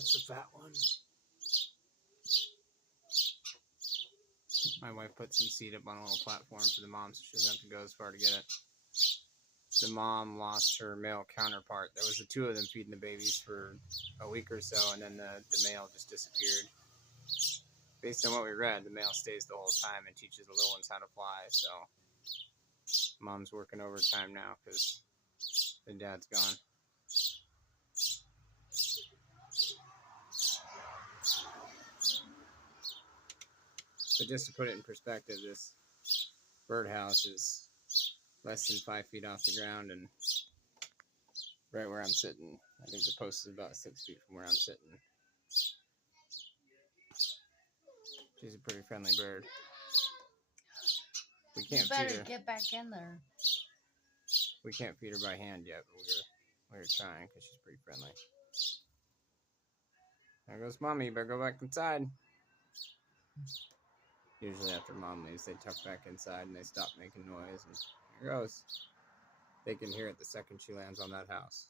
That's the fat one. My wife put some seed up on a little platform for the mom so she doesn't have to go as far to get it. The mom lost her male counterpart. There was the two of them feeding the babies for a week or so, and then the male just disappeared. Based on what we read, the male stays the whole time and teaches the little ones how to fly, so mom's working overtime now because the dad's gone. So just to put it in perspective, this birdhouse is less than 5 feet off the ground, and right where I'm sitting, I think the post is about 6 feet from where I'm sitting. She's a pretty friendly bird. We can't feed her. Get back in there. We can't feed her by hand yet, but we were trying because she's pretty friendly. There goes mommy. You better go back inside. Usually after mom leaves, they tuck back inside and they stop making noise. And there goes. They can hear it the second she lands on that house.